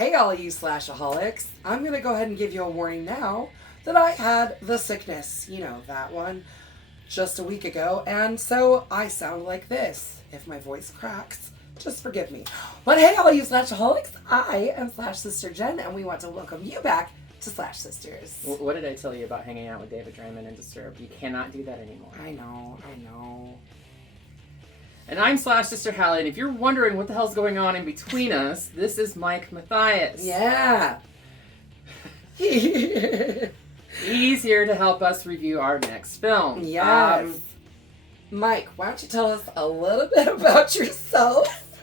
Hey all you Slahaholics, I'm going to go ahead and give you a warning now that I had the sickness, you know, that one, just a week ago, and so I sound like this. If my voice cracks, just forgive me. But hey all you Slahaholics, I am Slash Sister Jen, and we want to welcome you back to Slash Sisters. What did I tell you about hanging out with David Draymond and Disturb? You cannot do that anymore. I know. And I'm Slash Sister Hallie, and if you're wondering what the hell's going on in between us, this is Mike Mathias. Yeah. He's here to help us review our next film. Yes. Mike, why don't you tell us a little bit about yourself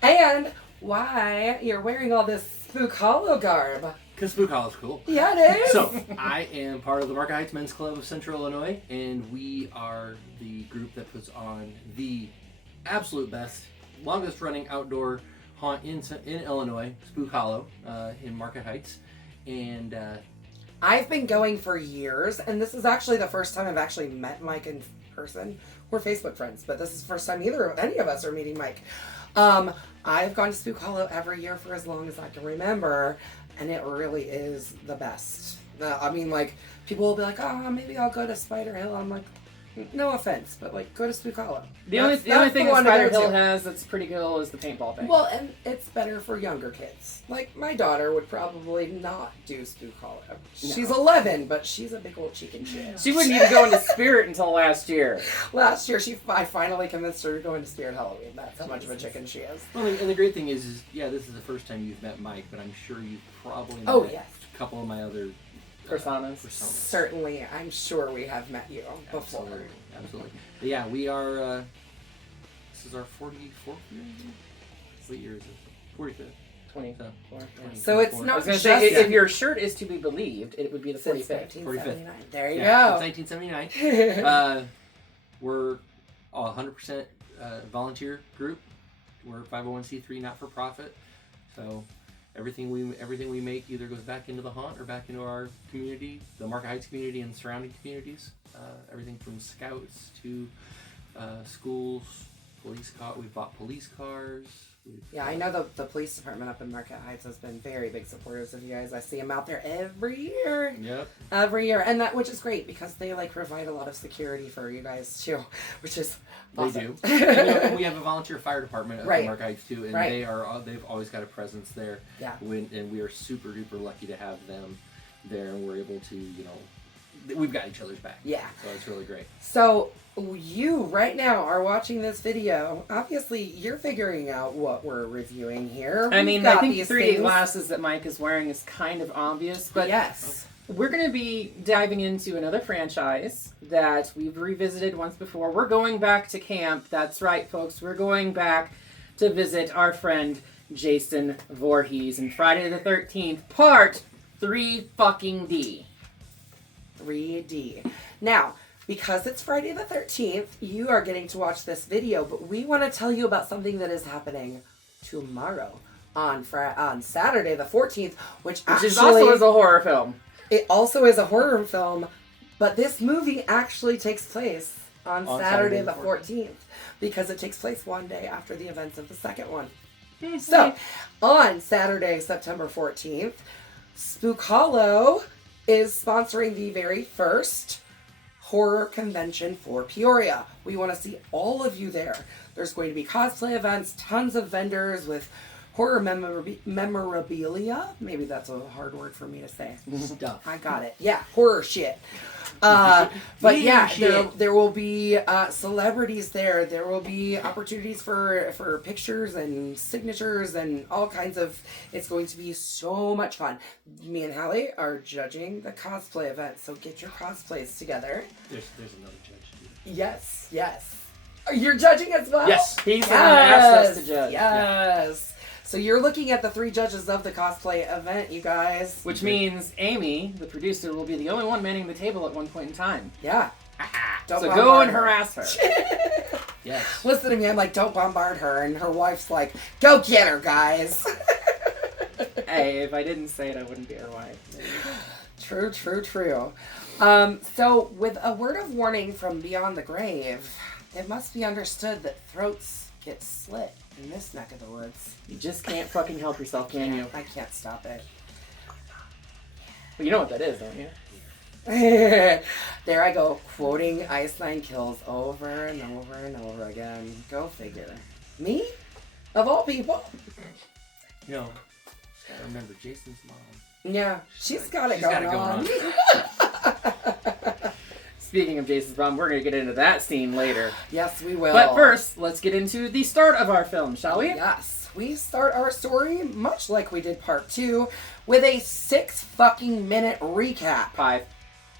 and why you're wearing all this Spook Hollow garb? Because Spook Hollow is cool. Yeah, it is. So, I am part of the Marquette Heights Men's Club of Central Illinois, and we are the group that puts on the absolute best, longest running outdoor haunt in Illinois, Spook Hollow, in Marquette Heights. And I've been going for years, and this is actually the first time I've actually met Mike in person. We're Facebook friends, but this is the first time any of us are meeting Mike. I've gone to Spook Hollow every year for as long as I can remember, and it really is the best. I mean, like, people will be like, oh, maybe I'll go to Spider Hill. I'm like, no offense, but, like, go to Spook Hollow. The only thing that Spider Hill has that's pretty cool is the paintball thing. Well, and it's better for younger kids. Like, my daughter would probably not do Spook Hollow. No. She's 11, but she's a big old chicken shit. She wouldn't even go into Spirit until last year. Last year, I finally convinced her to go into Spirit Halloween. That's how much of a chicken she is. Well, and the great thing is, yeah, this is the first time you've met Mike, but I'm sure you've probably met a couple of my other personas. Certainly, I'm sure we have met you before. Absolutely. But yeah, we are, this is our 44th year? What year is it? 45th. 24. So it's not I was going to just... say, if your shirt is to be believed, it would be the 45th. 1979. There you go. Since 1979. We're 100% volunteer group. We're a 501c3 not-for-profit. So everything we make either goes back into the haunt or back into our community, the Marquette Heights community and surrounding communities. Everything from scouts to schools, we've bought police cars. Yeah, I know the police department up in Marquette Heights has been very big supporters of you guys. I see them out there every year. Yep. Every year, and which is great because they provide a lot of security for you guys too, which is awesome. They do. And we have a volunteer fire department up in Marquette Heights too, and they've always got a presence there. Yeah. And we are super duper lucky to have them there, and we're able to, we've got each other's back. Yeah. So it's really great. So you right now are watching this video. Obviously, you're figuring out what we're reviewing here. I mean, I think the 3D glasses that Mike is wearing is kind of obvious, but yes. We're going to be diving into another franchise that we've revisited once before. We're going back to camp. That's right, folks. We're going back to visit our friend Jason Voorhees in Friday the 13th, part 3D. 3D. Now, because it's Friday the 13th, you are getting to watch this video, but we want to tell you about something that is happening tomorrow on Saturday the 14th, which is also a horror film. It also is a horror film, but this movie actually takes place on Saturday the 14th because it takes place one day after the events of the second one. So, on Saturday, September 14th, Spook Hollow is sponsoring the very first horror convention for Peoria. We want to see all of you there. There's going to be cosplay events, tons of vendors with horror memorabilia. Maybe that's a hard word for me to say. Stuff. I got it. Yeah, horror shit. But yeah, there will be celebrities there. There will be opportunities for pictures and signatures and all kinds of... It's going to be so much fun. Me and Hallie are judging the cosplay event, so get your cosplays together. There's another judge too. Yes. You're judging as well? Yes. He's asked us to judge. Yes. So you're looking at the 3 judges of the cosplay event, you guys. Which means Amy, the producer, will be the only one manning the table at one point in time. Yeah. So go and harass her. Yes. Listen to me, I'm like, don't bombard her. And her wife's like, go get her, guys. Hey, if I didn't say it, I wouldn't be her wife. True. So with a word of warning from beyond the grave, it must be understood that throats get slit in this neck of the woods. You just can't fucking help yourself, can you? I can't stop it. Well, you know what that is, don't you? There I go, quoting Ice Nine Kills over and over and over again. Go figure. Me? Of all people? You know, just gotta remember Jason's mom. Yeah, she's got it going on. Speaking of Jason's mom, we're going to get into that scene later. Yes, we will. But first, let's get into the start of our film, shall we? Yes. We start our story, much like we did part 2, with a 6 fucking minute recap. 5.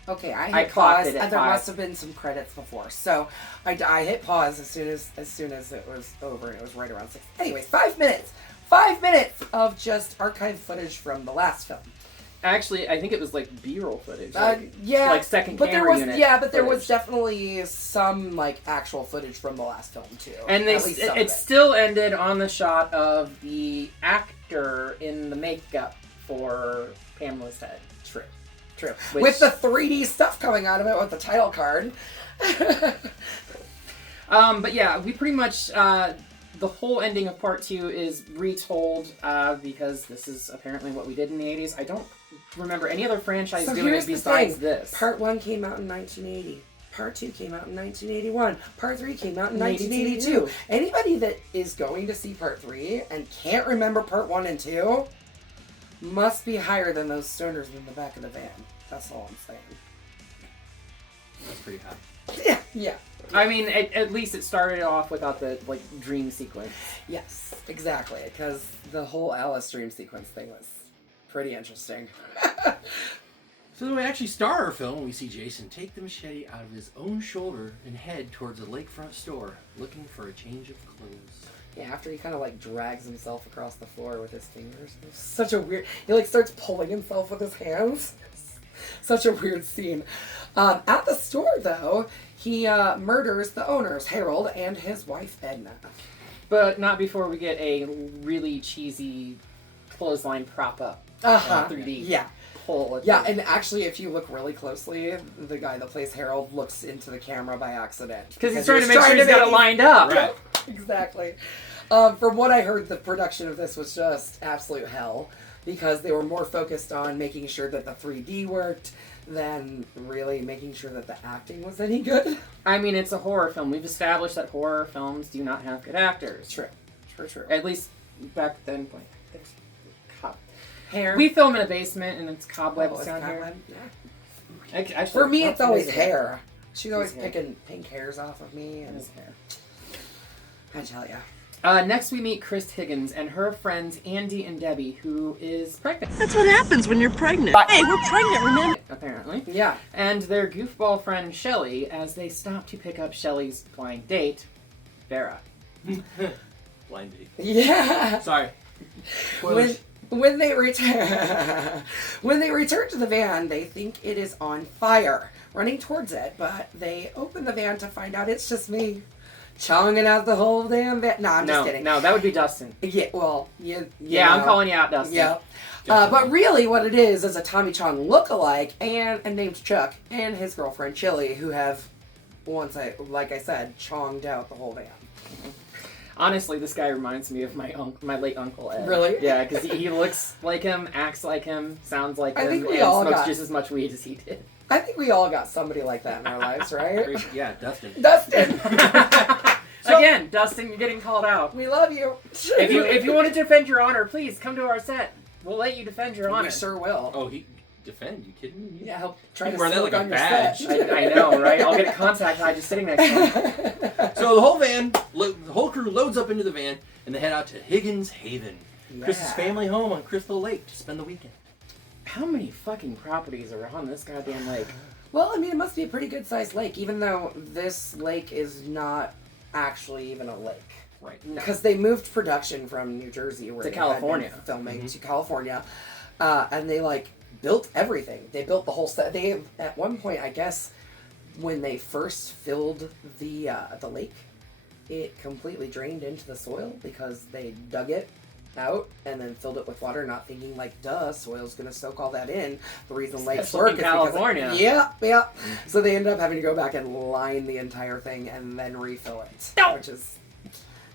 Okay, I hit clocked pause, it at and there 5. must have been some credits before. So I hit pause as soon as it was over, and it was right around 6. Anyways, 5 minutes. 5 minutes of just archive footage from the last film. Actually, I think it was like B-roll footage. Yeah, like second but camera there was unit. yeah, but there footage. was definitely some like actual footage from the last film too. And it still ended on the shot of the actor in the makeup for Pamela's head. True. Which, with the 3D stuff coming out of it with the title card. But yeah, we pretty much the whole ending of part 2 is retold because this is apparently what we did in the 80s. I don't remember any other franchise doing it besides this. Part 1 came out in 1980. Part 2 came out in 1981. Part 3 came out in 1982. Anybody that is going to see Part 3 and can't remember Part 1 and 2 must be higher than those stoners in the back of the van. That's all I'm saying. That's pretty high. Yeah. I mean, at least it started off without the dream sequence. Yes, exactly. Because the whole Alice dream sequence thing was pretty interesting. So we actually start our film. We see Jason take the machete out of his own shoulder and head towards a lakefront store, looking for a change of clothes. Yeah, after he kind of drags himself across the floor with his fingers. It's such a weird... He starts pulling himself with his hands. Such a weird scene. At the store, though, he murders the owners, Harold, and his wife, Edna. But not before we get a really cheesy clothesline prop up. 3D. Yeah. Pull. Yeah, and actually, if you look really closely, the guy that plays Harold looks into the camera by accident. Because he's trying to make sure he's got it lined up. Right. Exactly. From what I heard, the production of this was just absolute hell. Because they were more focused on making sure that the 3D worked than really making sure that the acting was any good. I mean, it's a horror film. We've established that horror films do not have good actors. True. At least back then. There's hair. We film in a basement, and it's cobwebs down here. Yeah. Actually, for me, it's always hair. She's always hair. picking pink hairs off of me. And His hair. I tell ya. Next, we meet Chris Higgins and her friends Andy and Debbie, who is pregnant. That's what happens when you're pregnant. Hey, we're pregnant, remember? Apparently. Yeah. And their goofball friend Shelly, as they stop to pick up Shelly's blind date, Vera. Blind date. Yeah. Sorry. When they return to the van, they think it is on fire, running towards it, but they open the van to find out it's just me. Chonging out the whole damn van. No, I'm just kidding. No, that would be Dustin. Yeah, well, you Yeah, know. I'm calling you out, Dustin. Yeah. But really what it is a Tommy Chong look-alike and named Chuck and his girlfriend Chili, who have, like I said, chonged out the whole van. Honestly, this guy reminds me of my late Uncle Ed. Really? Yeah, because he looks like him, acts like him, sounds like him, think we and all smokes got- just as much weed as he did. I think we all got somebody like that in our lives, right? Yeah, Dustin. Dustin! Again, Dustin, you're getting called out. We love you. If you want to defend your honor, please come to our set. We'll let you defend your honor. We sure will. Oh, he defend? You kidding me? Yeah, help try You to wear that smoke like a on your badge. set. I know, right? I'll get a contact high just sitting next to him. So the whole crew loads up into the van and they head out to Higgins Haven, Chris's family home on Crystal Lake to spend the weekend. How many fucking properties are on this goddamn lake? Well, I mean, it must be a pretty good-sized lake, even though this lake is not actually even a lake. Right. Because they moved production from New Jersey where To they California. had been filming to California, and they built everything. They built the whole set. They at one point, I guess, when they first filled the lake, it completely drained into the soil because they dug it out and then filled it with water, not thinking duh, soil's gonna soak all that in. The reason lakes Especially work in is California. because yeah. So they ended up having to go back and line the entire thing and then refill it, which is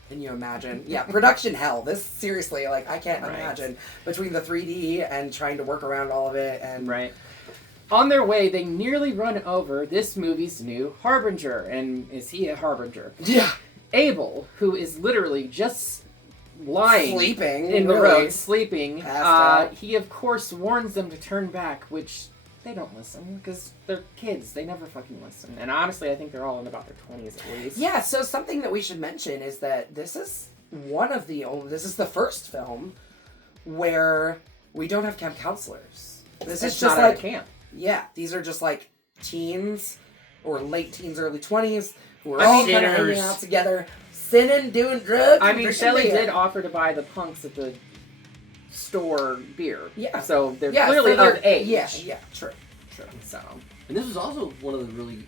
Can you imagine? Yeah, production hell. This, seriously, like, I can't imagine. Between the 3D and trying to work around all of it. And Right. On their way, they nearly run over this movie's new harbinger. And is he a harbinger? Yeah. Abel, who is literally just lying Sleeping. in the really. road, sleeping. Passed out. He, of course, warns them to turn back, which they don't listen because they're kids. They never fucking listen. And honestly, I think they're all in about their 20s at least. Yeah, so something that we should mention is that this is this is the first film where we don't have camp counselors. This is just not like out of camp. Yeah, these are just like teens or late teens, early 20s who are all kind of hanging out together, sinning, doing drugs. I mean, Shelley did offer to buy the punks at the store beer. Yeah. So they're clearly of age. Yeah, true. So. And this was also one of the really,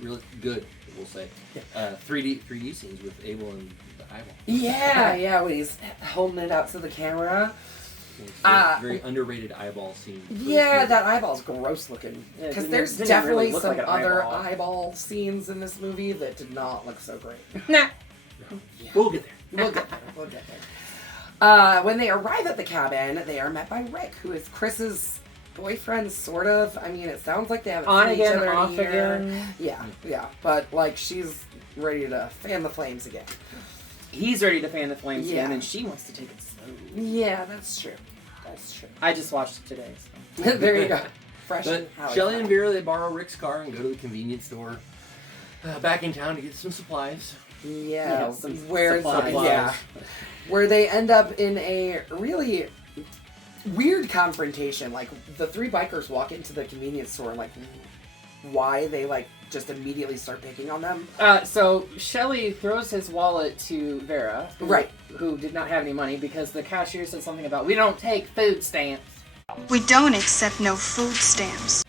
really good, we'll say, 3D scenes with Abel and the eyeball. Yeah, when he's holding it out to the camera. Very underrated eyeball scene. Yeah, that eyeball's gross looking. Because there's definitely really some like other eyeball scenes in this movie that did not look so great. Nah. Yeah. We'll get there. We'll get there. When they arrive at the cabin, they are met by Rick, who is Chris's boyfriend, sort of. I mean, it sounds like they haven't On seen again, each other off in a year. again. Yeah. But, like, she's ready to fan the flames again. He's ready to fan the flames Yeah. again, and she wants to take it slow. Yeah, that's true. I just watched it today. So. There you go. Fresh. But Shelley and Vera, they borrow Rick's car and go to the convenience store back in town to get some supplies. Yeah, some where supplies. where they end up in a really weird confrontation. Like, the three bikers walk into the convenience store and, like, why they, like, just immediately start picking on them. So Shelley throws his wallet to Vera, who did not have any money because the cashier said something about, we don't take food stamps. We don't accept no food stamps.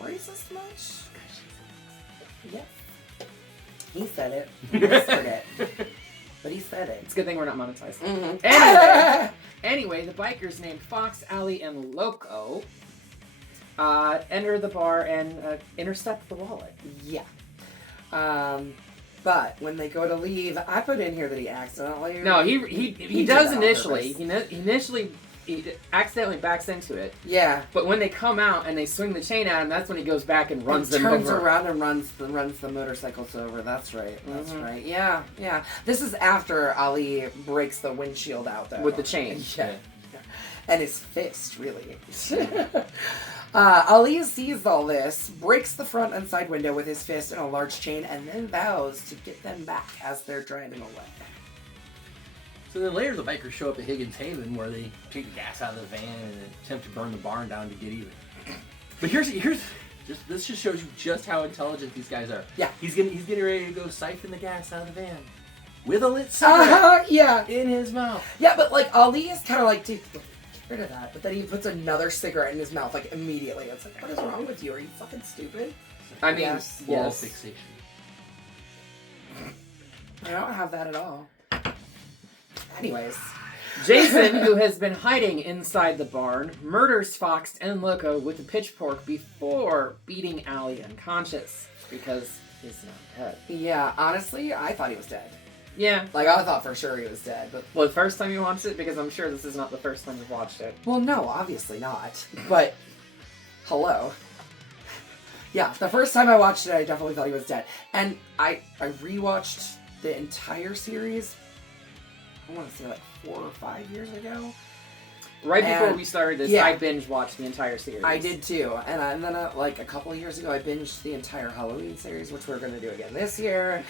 Racist much? Yep. He said it. He whispered it. But he said it. It's a good thing we're not monetized. Mm-hmm. Anyway, the bikers named Fox, Alley, and Loco enter the bar and intercept the wallet. Yeah. But when they go to leave, I put in here that he accidentally... No, he does initially. He accidentally backs into it. Yeah. But when they come out and they swing the chain at him, that's when he goes back and runs them turns over. around and runs the motorcycles over. That's right. That's right. Yeah. This is after Ali breaks the windshield out, though. With the chain. Yeah. And his fist, really. Ali sees all this, breaks the front and side window with his fist and a large chain, and then vows to get them back as they're driving away. So then later the bikers show up at Higgins Haven where they take the gas out of the van and attempt to burn the barn down to get even. But this just shows you just how intelligent these guys are. Yeah. He's getting ready to go siphon the gas out of the van with a lit cigarette in his mouth. Yeah, but like Ali is kind of like, dude, get rid of that. But then he puts another cigarette in his mouth like immediately. It's like, what is wrong with you? Are you fucking stupid? I mean, yes. Wall fixation. I don't have that at all. Anyways. Jason, who has been hiding inside the barn, murders Fox and Loco with a pitchfork before beating Allie unconscious because he's not dead. Yeah, honestly, I thought he was dead. Yeah. Like, I thought for sure he was dead. But Well, the first time you watched it? Because I'm sure this is not the first time you've watched it. Well, no, obviously not. But, hello. Yeah, the first time I watched it, I definitely thought he was dead. And I rewatched the entire series, I want to say like 4 or 5 years ago. Right before we started this, I binge watched the entire series. I did too. And then like a couple of years ago, I binged the entire Halloween series, which we're going to do again this year.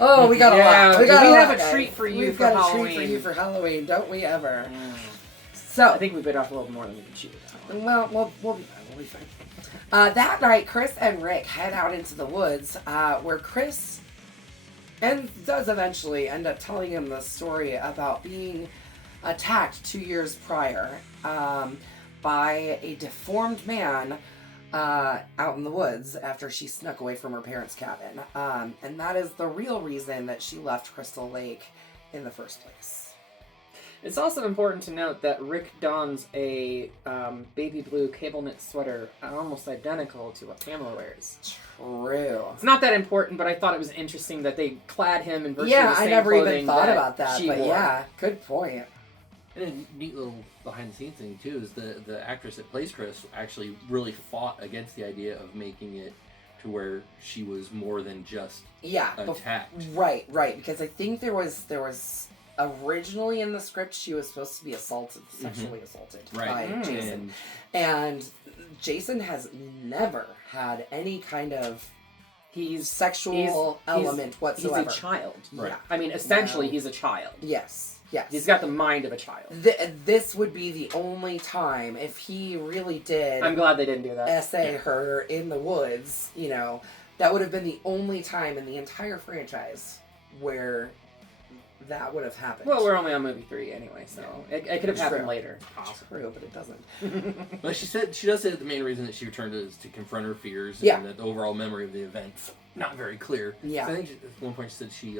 Oh, we got a lot. We have a treat for you for Halloween. We've got a treat for you for Halloween, don't we ever? Yeah. So I think we bit off a little more than we can chew. Well, we'll be fine. We'll be fine. That night, Chris and Rick head out into the woods, where Chris does eventually end up telling him the story about being attacked 2 years prior by a deformed man out in the woods after she snuck away from her parents' cabin. And that is the real reason that she left Crystal Lake in the first place. It's also important to note that Rick dons a baby blue cable knit sweater almost identical to what Pamela wears. True. It's not that important, but I thought it was interesting that they clad him in virtually the same I never clothing even thought about that, but wore. yeah, good point. And a neat little behind-the-scenes thing, too, is the actress that plays Chris actually really fought against the idea of making it to where she was more than just attacked. Right, because I think there was originally in the script she was supposed to be sexually assaulted by Jason. And Jason has never had any kind of sexual element whatsoever. He's a child. Right. Yeah. I mean, essentially, he's a child. Yes. He's got the mind of a child. This would be the only time, if he really did... I'm glad they didn't do that. Essay her in the woods, that would have been the only time in the entire franchise where that would have happened. Well, we're only on movie 3 anyway, so it could have happened later. True, but it doesn't. Well, she does say that the main reason that she returned is to confront her fears, and that the overall memory of the events not very clear. Yeah. So I think at one point she said she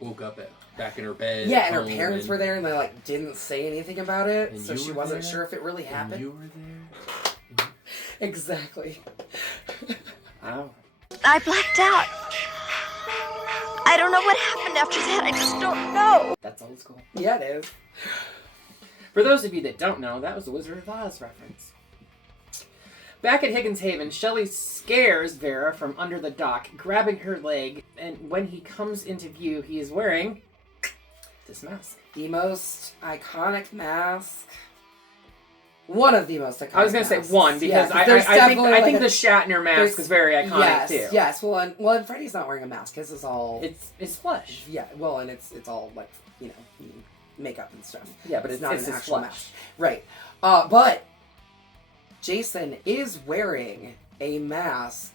woke up back in her bed. Yeah, and her parents were there, and they didn't say anything about it, so she wasn't sure if it really happened. And you were there. Exactly. Wow. I blacked out. I don't know what happened after that. I just don't know. That's old school. Yeah, it is. For those of you that don't know, that was a Wizard of Oz reference. Back at Higgins Haven, Shelley scares Vera from under the dock, grabbing her leg, and when he comes into view, he is wearing this mask. The most iconic mask. One of the most iconic. I was going to say one because I think the Shatner mask is very iconic too. Yes. Well, and Freddy's not wearing a mask. His is all it's flesh. Yeah. Well, and it's all makeup and stuff. Yeah, but it's not an actual flesh. mask. Right. But Jason is wearing a mask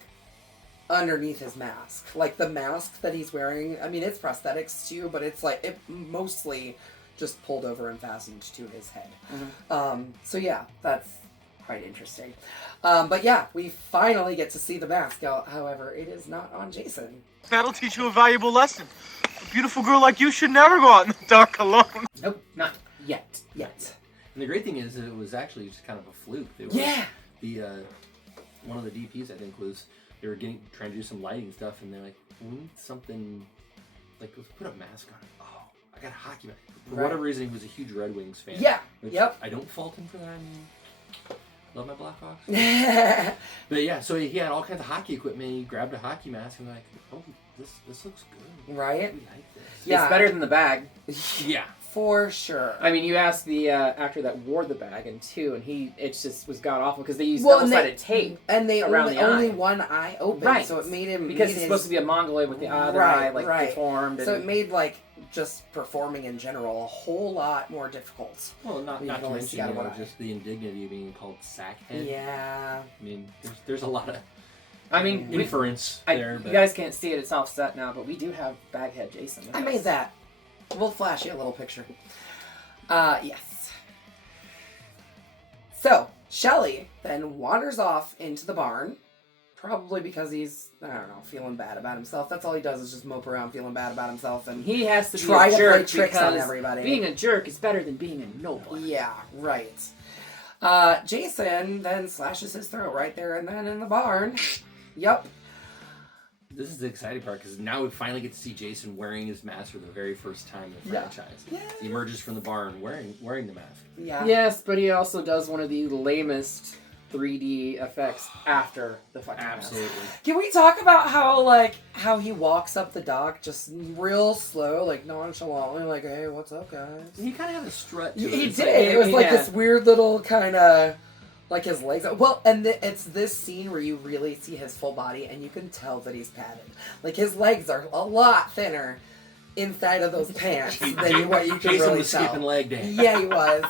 underneath his mask. Like the mask that he's wearing. I mean, it's prosthetics too, but it's it mostly just pulled over and fastened to his head. Mm-hmm. So yeah, that's quite interesting. But yeah, we finally get to see the mask. However, it is not on Jason. That'll teach you a valuable lesson. A beautiful girl like you should never go out in the dark alone. Nope, not yet. And the great thing is, it was actually just kind of a fluke. One of the DPs, I think, was they were trying to do some lighting stuff, and they're like, we need something, let's put a mask on it. Oh, I got a hockey mask. For whatever reason, he was a huge Red Wings fan. Yeah. Yep. I don't fault him for that. I mean, love my Blackhawks. But yeah, so he had all kinds of hockey equipment. He grabbed a hockey mask and like, oh, this looks good. Right? We like this. Yeah. It's better than the bag. Yeah. For sure. I mean, you asked the actor that wore the bag in 2, and it just was god awful because they used double-sided tape and they around the only eye. one eye open, right? So it made him because it's supposed to be a mongoloid with the other eye deformed. So it made just performing in general a whole lot more difficult. Well, not to mention just the indignity of being called sackhead. Yeah. I mean, there's a lot of inference there. You guys can't see it; it's offset now, but we do have Baghead Jason. I made that. We'll flash you a little picture. Yes. So, Shelley then wanders off into the barn, probably because he's, feeling bad about himself. That's all he does is just mope around feeling bad about himself. And he has to try be a to jerk play tricks on because everybody. Being a jerk is better than being a noble. Yeah, right. Jason then slashes his throat right there and then in the barn. Yep. This is the exciting part because now we finally get to see Jason wearing his mask for the very first time in the franchise. Yeah. He emerges from the barn wearing the mask. Yeah. Yes, but he also does one of the lamest 3D effects after the fucking Absolutely. mask. Can we talk about how he walks up the dock just real slow, nonchalantly, hey, what's up, guys? He kind of had a strut to it. He did. It was this weird little kind of... his legs. Well, and it's this scene where you really see his full body, and you can tell that he's padded. His legs are a lot thinner inside of those pants than what you can Jason really was tell. skipping leg day. Yeah, he was.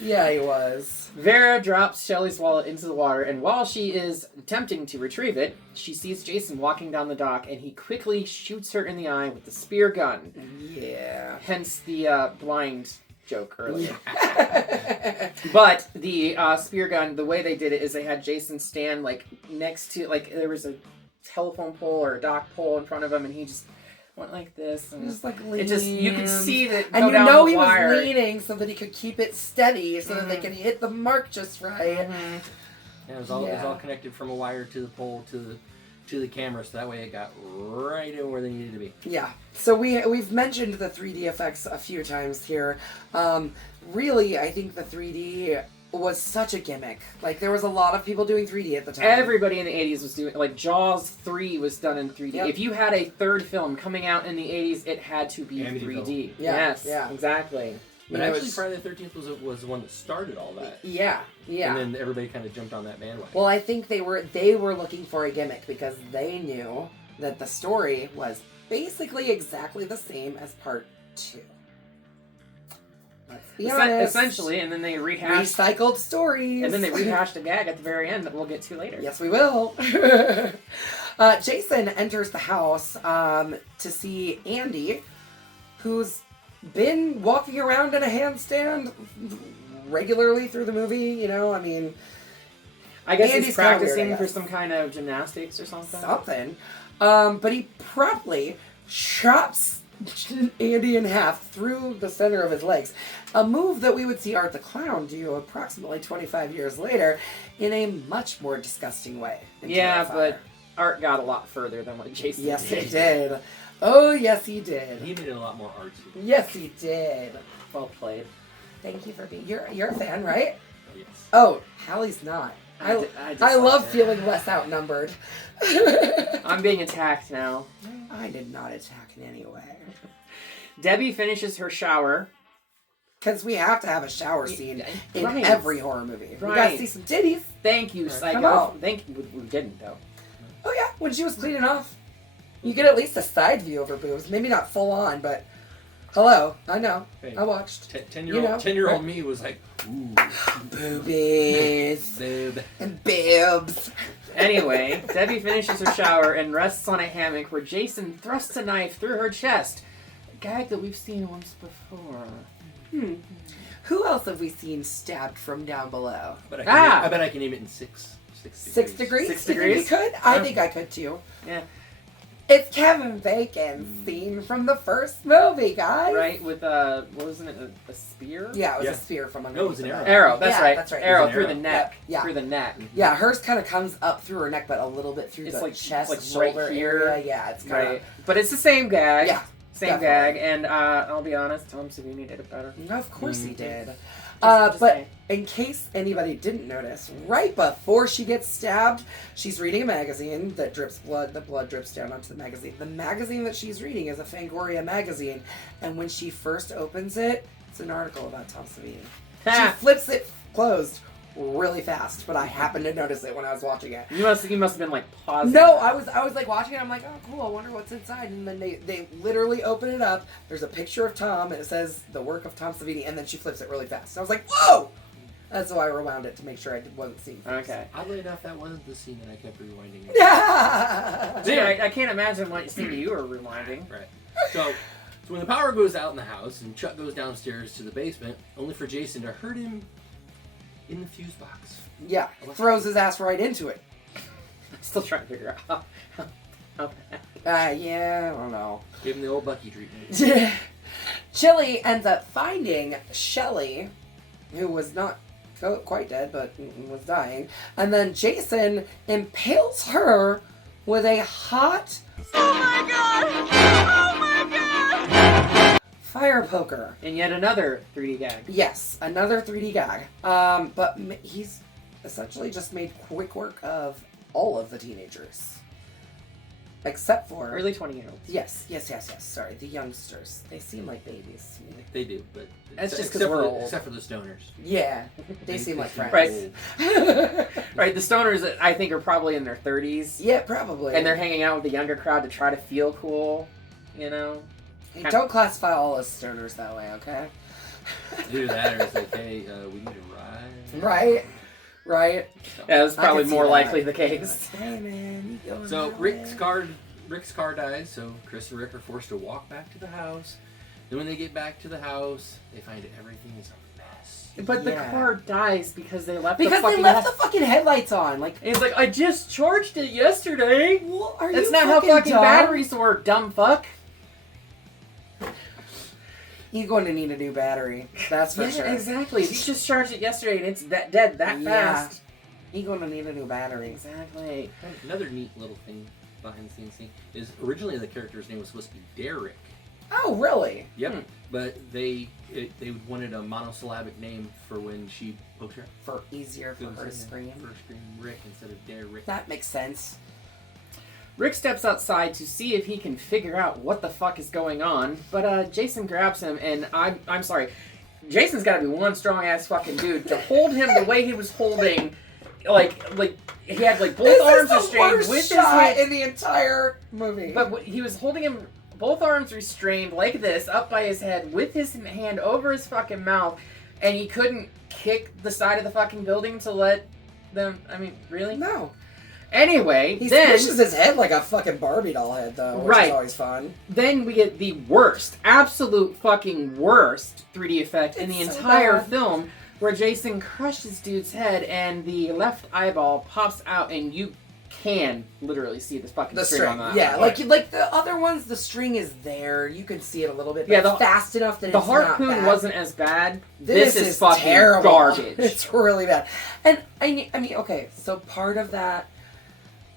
Yeah, he was. Vera drops Shelley's wallet into the water, and while she is attempting to retrieve it, she sees Jason walking down the dock, and he quickly shoots her in the eye with the spear gun. Yeah. Hence the blind joke earlier. But the spear gun, the way they did it is they had Jason stand next to there was a telephone pole or a dock pole in front of him, and he just went like this. And just like it just, you could see that and go you down know the he wire. was leaning so that he could keep it steady so that they could hit the mark just right. Yeah, it was all connected from a wire to the pole to the camera, so that way it got right in where they needed to be. Yeah. So we've mentioned the 3D effects a few times here. Really, I think the 3D was such a gimmick. Like, there was a lot of people doing 3D at the time. Everybody in the 80s was doing, like, Jaws 3 was done in 3D. Yep. If you had a third film coming out in the 80s, it had to be Amityville. 3D. Yeah, Yes, yeah. exactly. But actually, Friday the 13th was the one that started all that. Yeah. And then everybody kind of jumped on that bandwagon. Well, I think they were looking for a gimmick because they knew that the story was basically exactly the same as part 2. Let's be honest. Essentially, and then they rehashed... Recycled stories. And then they rehashed a gag at the very end that we'll get to later. Yes, we will. Jason enters the house to see Andy, who's been walking around in a handstand regularly through the movie, you know, I mean... I guess Andy's he's kinda practicing weird, I for guess. some kind of gymnastics or something. But he promptly chops Andy in half through the center of his legs. A move that we would see Art the Clown do approximately 25 years later in a much more disgusting way. Yeah, but Art got a lot further than what Jason Yes, did. he did. Oh, yes, he did. He made it a lot more artsy. Yes, he did. Well played. Thank you for being... You're a fan, right? Yes. Oh, Hallie's not. I I love dislike it. feeling less outnumbered. I'm being attacked now. I did not attack in any way. Debbie finishes her shower. Because we have to have a shower scene in Right. every horror movie. We gotta Right. see some titties. Thank you, Come Psycho. on. Thank you. We didn't, though. Oh yeah, when she was cleaning off. You get at least a side view of her boobs. Maybe not full on, but hello. I know. Hey. I watched. 10-year-old me was like, ooh. Boobies. Boob. And bibs. Anyway, Debbie finishes her shower and rests on a hammock where Jason thrusts a knife through her chest. A gag that we've seen once before. Who else have we seen stabbed from down below? But I bet I can name it in 6 degrees. 6 degrees? 6 You think degrees? we could? I think I could too. Yeah. It's Kevin Bacon's scene from the first movie, guys. Right, with, wasn't it a spear? Yeah, it was Yeah. a spear from underneath. No, it was an the arrow. bed. Arrow, that's Yeah, right. that's right. Arrow It was an through arrow. the neck. Yeah. Through the neck. Yeah, hers kind of comes up through her neck, but a little bit through It's the like- chest, like shoulder right here. area. Yeah, it's kind Right. But it's the same gag. Yeah, Same definitely. gag. And I'll be honest, Tom Savini did it better. of... Of course he did. Just But saying. in case anybody didn't notice, right before she gets stabbed, she's reading a magazine that drips blood. The blood drips down onto the magazine. The magazine that she's reading is a Fangoria magazine, and when she first opens it, it's an article about Tom Savini. She Ha! flips it closed really fast, but I happened to notice it when I was watching it. You must have been like pausing. No, I was like watching it. I'm like, oh, cool. I wonder what's inside. And then they literally open it up. There's a picture of Tom, and it says the work of Tom Savini, and then she flips it really fast. And I was like, whoa! That's why I rewound it to make sure I wasn't seeing things. Okay. Oddly enough, that wasn't the scene that I kept rewinding. Yeah. Yeah, I can't imagine what scene you were reminding. Right. So when the power goes out in the house and Chuck goes downstairs to the basement, only for Jason to hurt him in the fuse box. Yeah. Throws his ass right into it. I'm still trying to figure out how Yeah, I don't know. Give him the old Bucky treatment. Chili ends up finding Shelly, who was not quite dead, but was dying. And then Jason impales her with a hot... Oh my god! Oh my god! fire poker. And yet another 3D gag. Yes, another 3D gag. But he's essentially just made quick work of all of the teenagers. Except for... Early 20-year-olds. Yes. Sorry, the youngsters. They seem like babies to me. They do, but That's just 'cause except we're for old. except for the stoners. Yeah, they seem like friends. Right. Right, the stoners, I think, are probably in their 30s. Yeah, probably. And they're hanging out with the younger crowd to try to feel cool, you know? Hey, don't classify all as stoners that way, okay? Either that or it's like, hey, we need a ride. Right. Yeah, that's I probably can see more that. likely the case. Hey, man, you going So that Rick's way? car dies, so Chris and Rick are forced to walk back to the house. Then when they get back to the house, they find everything is a mess. But the Yeah. car dies because they left Because the they fucking left the fucking headlights on. Like, And he's like, I just charged it yesterday. well, are That's you not how fucking dumb? batteries work, dumb fuck. You're going to need a new battery. That's for sure. Exactly. You just charged it yesterday and it's dead that fast. You're going to need a new battery. Exactly. Another neat little thing behind the scenes is originally the character's name was supposed to be Derek. Oh, really? Yep. But they wanted a monosyllabic name for when she poked her. For easier for her to scream. For scream Rick instead of Derek. That makes sense. Rick steps outside to see if he can figure out what the fuck is going on, but Jason grabs him, and I'm sorry, Jason's got to be one strong ass fucking dude to hold him the way he was holding, like he had like both arms restrained with his hand in the entire movie. But he was holding him both arms restrained like this up by his head with his hand over his fucking mouth, and he couldn't kick the side of the fucking building to let them. I mean, really? No. Anyway, he then squishes his head like a fucking Barbie doll head, though, which is always fun. Then we get the worst, absolute fucking worst 3D effect in the entire film, where Jason crushes dude's head and the left eyeball pops out, and you can literally see the fucking string on that. Yeah, like the other ones, the string is there. You can see it a little bit, but it's fast enough that it's not bad. The harpoon wasn't as bad. This is fucking terrible. Garbage. It's really bad. And I mean, okay, so part of that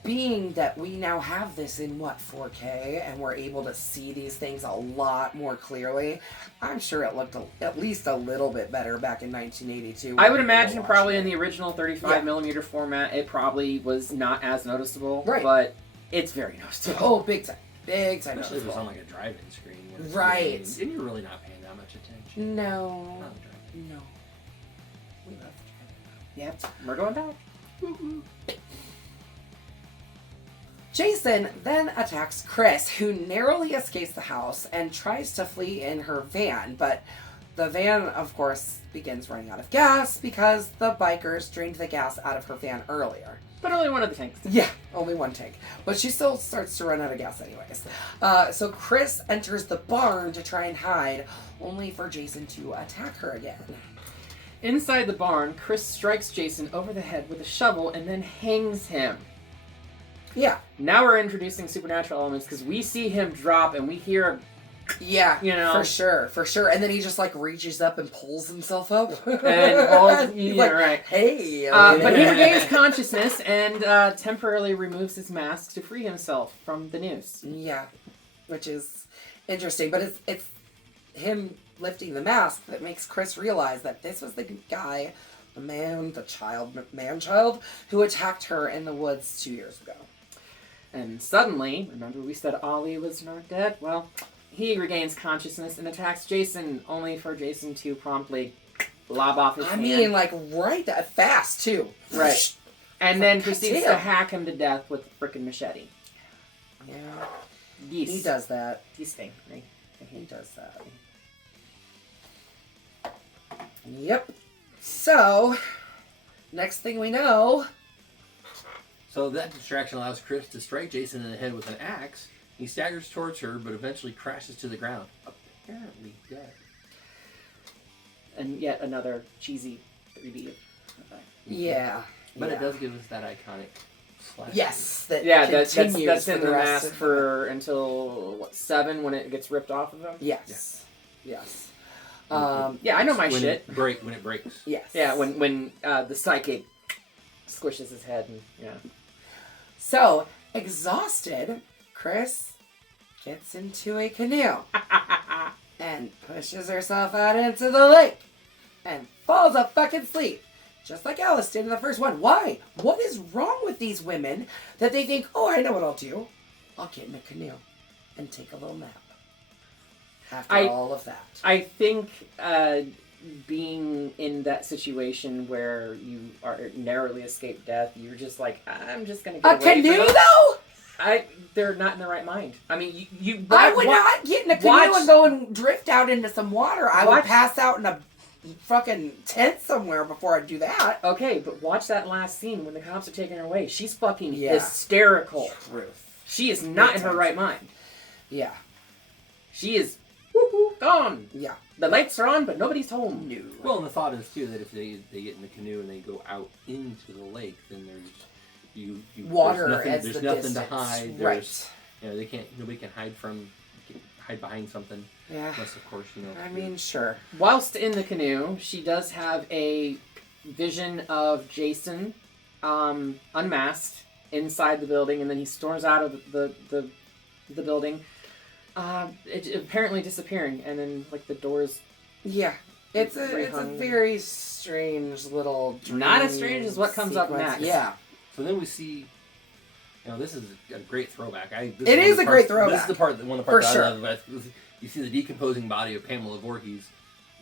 being that we now have this in 4K, and we're able to see these things a lot more clearly. I'm sure it looked at least a little bit better back in 1982. I would imagine probably in the original 35mm format, it probably was not as noticeable, but it's very noticeable. Oh, big time. Big time. Especially if it was on like a drive-in screen. Right. And you're really not paying that much attention. No. No. We love the drive-in. Yep. We're going back. Jason then attacks Chris, who narrowly escapes the house and tries to flee in her van, but the van, of course, begins running out of gas because the bikers drained the gas out of her van earlier. But only one of the tanks. Yeah, only one tank. But she still starts to run out of gas anyways. So Chris enters the barn to try and hide, only for Jason to attack her again. Inside the barn, Chris strikes Jason over the head with a shovel and then hangs him. Yeah. Now we're introducing supernatural elements because we see him drop and we hear... Yeah, you know, for sure. And then he just reaches up and pulls himself up. And he's right. Hey. But he regains consciousness and temporarily removes his mask to free himself from the noose. Yeah, which is interesting. But it's him lifting the mask that makes Chris realize that this was the guy, the man-child, who attacked her in the woods 2 years ago. And suddenly, remember we said Ollie was not dead? Well, he regains consciousness and attacks Jason, only for Jason to promptly lob off his hand. Right that fast, too. Right. And then proceeds to hack him to death with a frickin' machete. Yeah. Yes. He does that. He's stink, right? He does that. Yep. So, next thing we know... So that distraction allows Chris to strike Jason in the head with an axe. He staggers towards her, but eventually crashes to the ground, apparently dead. And yet another cheesy 3D effect. Yeah. But it does give us that iconic slash. Yes. That's in the mask for until 7 when it gets ripped off of him? Yes. Yeah. Yes. I know my shit. When it breaks. Yes. Yeah, when the psychic squishes his head and So, exhausted, Chris gets into a canoe and pushes herself out into the lake and falls asleep. Just like Alice did in the first one. Why? What is wrong with these women that they think, oh, I know what I'll do. I'll get in a canoe and take a little nap. After all of that. I think being in that situation where you are narrowly escaped death, you're just like, I'm just going to get away from canoe, though? They're not in the right mind. I mean, I would not get in a canoe and go and drift out into some water. I would pass out in a fucking tent somewhere before I do that. Okay, but watch that last scene when the cops are taking her away. She's fucking hysterical. Truth. She is not in her right mind. Yeah. She is gone. Yeah. The lights are on, but nobody's home. No. Well, and the thought is, too, that if they get in the canoe and they go out into the lake, then there's water there's nothing to hide. Right. Nobody can hide behind something. Yeah. Unless, of course, I mean, sure. Whilst in the canoe, she does have a vision of Jason unmasked inside the building, and then he storms out of the building, apparently disappearing, and then like the doors. Yeah, it's a very strange little. Not as strange as what comes sequence. up next. Yeah. So then we see. This is a great throwback. It is a great throwback. This is one of the parts For I love. You see the decomposing body of Pamela Voorhees,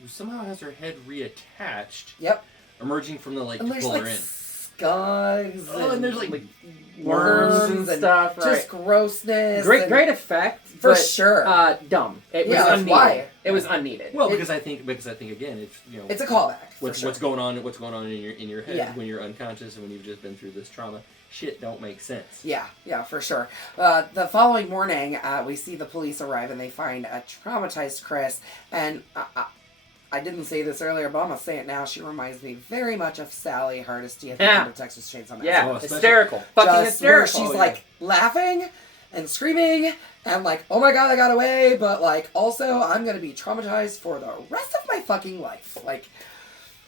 who somehow has her head reattached. Yep. Emerging from the lake and to pull her in. Skunks. And there's like worms and stuff. Right. Just grossness. Great effect for sure. Dumb. It was unneeded. Why? It was unneeded. Well, because I think again, it's it's a callback. What's going on in your head when you're unconscious and when you've just been through this trauma. Shit don't make sense. Yeah, for sure. The following morning, we see the police arrive and they find a traumatized Chris. And I didn't say this earlier, but I'm going to say it now. She reminds me very much of Sally Hardesty at the end of Texas Chainsaw Massacre. Yeah, hysterical. Fucking hysterical. Where she's like laughing and screaming and like, oh my god, I got away. But like, also, I'm going to be traumatized for the rest of my fucking life. Like,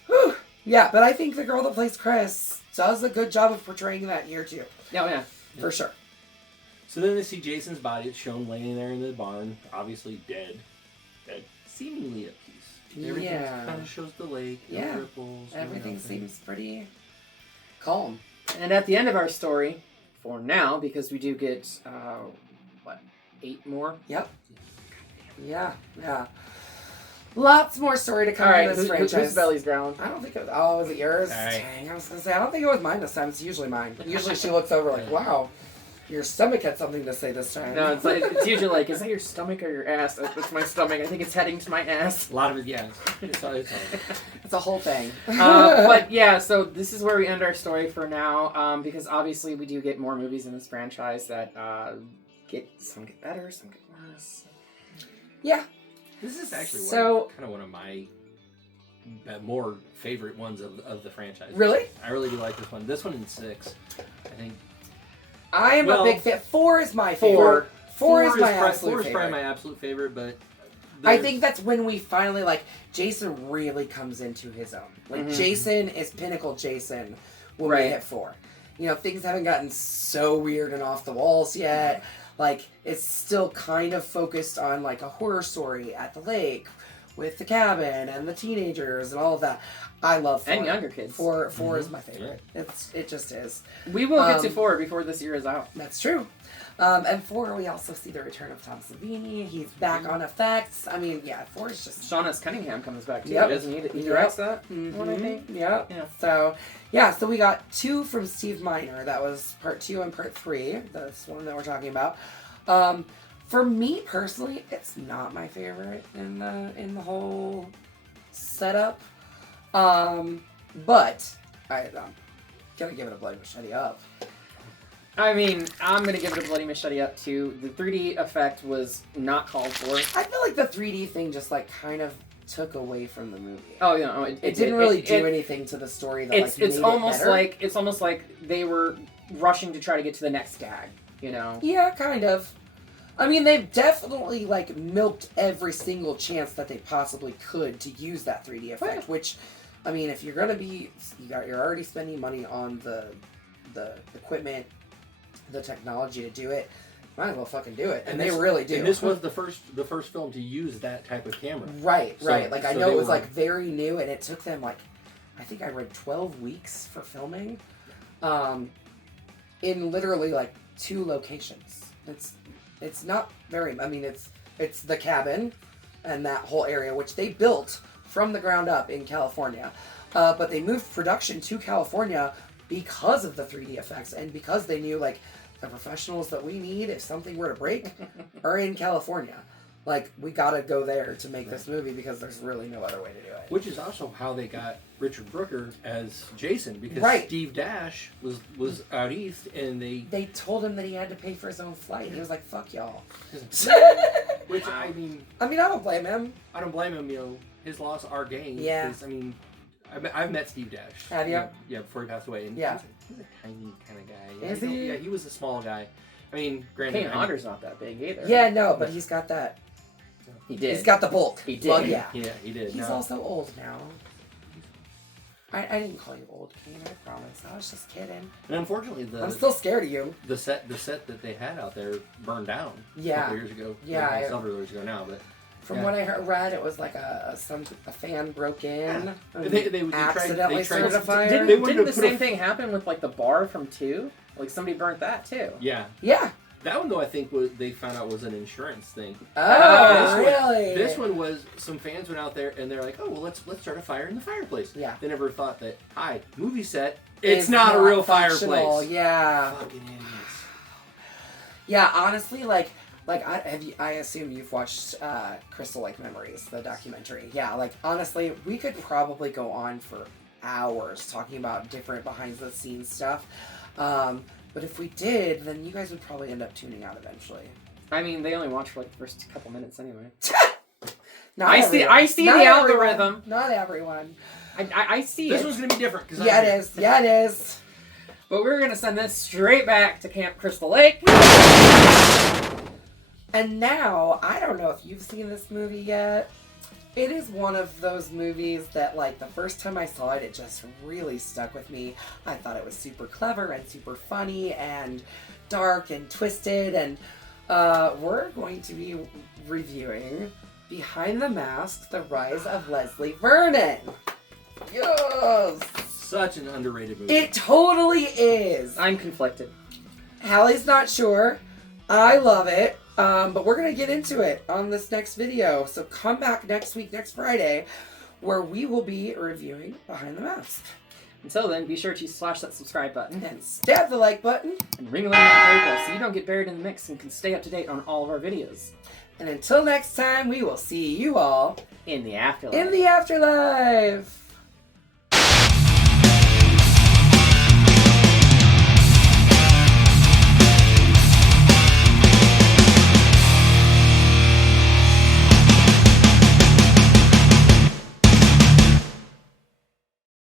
whew. Yeah, but I think the girl that plays Chris does a good job of portraying that here too. Yeah. For sure. So then they see Jason's body. It's shown laying there in the barn, obviously dead, seemingly at peace. Everything kind of shows the lake, no ripples. Everything seems pretty calm. And at the end of our story, for now, because we do get 8 more. Yep. Yeah. Lots more story to come in this franchise. Whose belly's growling? I don't think it was... Oh, was it yours? All right. Dang, I was going to say, I don't think it was mine this time. It's usually mine. Usually she looks over like, wow, your stomach had something to say this time. No, it's usually like, is that your stomach or your ass? It's my stomach. I think it's heading to my ass. A lot of it, yeah. It's a whole thing. But yeah, so this is where we end our story for now, because obviously we do get more movies in this franchise that some get better, some get worse. Yeah. This is actually kind of one of my more favorite ones of the franchise. Really? I really do like this one. This one and 6, I think. I am a big fan. 4 is my favorite. 4 is my absolute favorite. 4 is probably my absolute favorite, but... I think that's when we finally, Jason really comes into his own. Jason is pinnacle Jason when we hit 4. Things haven't gotten so weird and off the walls yet. It's still kind of focused on, a horror story at the lake with the cabin and the teenagers and all of that. I love 4. And younger kids. 4 is my favorite. It just is. We will get to 4 before this year is out. That's true. And 4, we also see the return of Tom Savini. He's back on effects. I mean, 4 is just... Sean S. Cunningham comes back, too. Yep. Doesn't he directs that one, I think? Yep. Yeah. So we got 2 from Steve Miner. That was part 2 and part 3. That's one that we're talking about. For me, personally, it's not my favorite in the whole setup. But I'm gonna give it a bloody machete up. I mean, I'm going to give it a bloody machete up, too. The 3D effect was not called for. I feel like the 3D thing just, kind of took away from the movie. Oh, yeah. No, it didn't really do anything to the story that, it's made almost it better. It's almost like they were rushing to try to get to the next gag, Yeah, kind of. I mean, they've definitely, milked every single chance that they possibly could to use that 3D effect, which, I mean, if you're going to be... You're already spending money on the equipment, the technology to do it, might as well fucking do it. And they really do. And this was the first film to use that type of camera. Right. I know it was very new, and it took them I think I read 12 weeks for filming, in literally 2 locations. It's not very. I mean, it's the cabin, and that whole area which they built from the ground up in California, but they moved production to California because of the 3D effects and because they knew the professionals that we need if something were to break are in California. We gotta go there to make this movie because there's really no other way to do it. Which is also how they got Richard Brooker as Jason, because Steve Dash was out east and they told him that he had to pay for his own flight. He was like, "Fuck y'all." Which I mean, I don't blame him. I don't blame him. His loss, our gain. Yeah. I mean, I've met Steve Dash. Have you? Yeah, before he passed away. And yeah. He's a tiny kind of guy. Is he? Yeah, he was a small guy. I mean, granted, Kane Hodder's not that big either. Yeah, no, but he's got that He did. He's got the bulk. He did. Well, yeah. Yeah, he did. He's No. also old now. I didn't call you old, Kane. I promise. I was just kidding. And unfortunately, I'm still scared of you. the set that they had out there burned down. Yeah. A couple years ago. Yeah, Well, several years ago now, but. From what I read, it was like a fan broke in, and They accidentally started a fire. Didn't the same thing happen with like the bar from 2? Like somebody burnt that too. Yeah. Yeah. That one though, I think they found out was an insurance thing. Oh, really? This one was some fans went out there and they're like, oh well, let's start a fire in the fireplace. Yeah. They never thought that movie set. It's not a real functional. fireplace. Yeah. Fucking idiots. Yeah. Honestly, I assume you've watched Crystal Lake Memories, the documentary. Yeah. Like honestly, we could probably go on for hours talking about different behind the scenes stuff. But if we did, then you guys would probably end up tuning out eventually. I mean, they only watch for like the first couple minutes anyway. I see the algorithm. Not everyone. I see This it. one's gonna be different. Yeah, it is. Yeah, it is. But we're gonna send this straight back to Camp Crystal Lake. And now, I don't know if you've seen this movie yet. It is one of those movies that, like, the first time I saw it, it just really stuck with me. I thought it was super clever and super funny and dark and twisted. And we're going to be reviewing Behind the Mask, The Rise of Leslie Vernon. Yes! Such an underrated movie. It totally is. I'm conflicted. Hallie's not sure. I love it. But we're going to get into it on this next video. So come back next week, next Friday, where we will be reviewing Behind the Mask. Until then, be sure to slash that subscribe button And stab the like button. and ring that bell so you don't get buried in the mix and can stay up to date on all of our videos. And until next time, we will see you all In the afterlife. in the afterlife.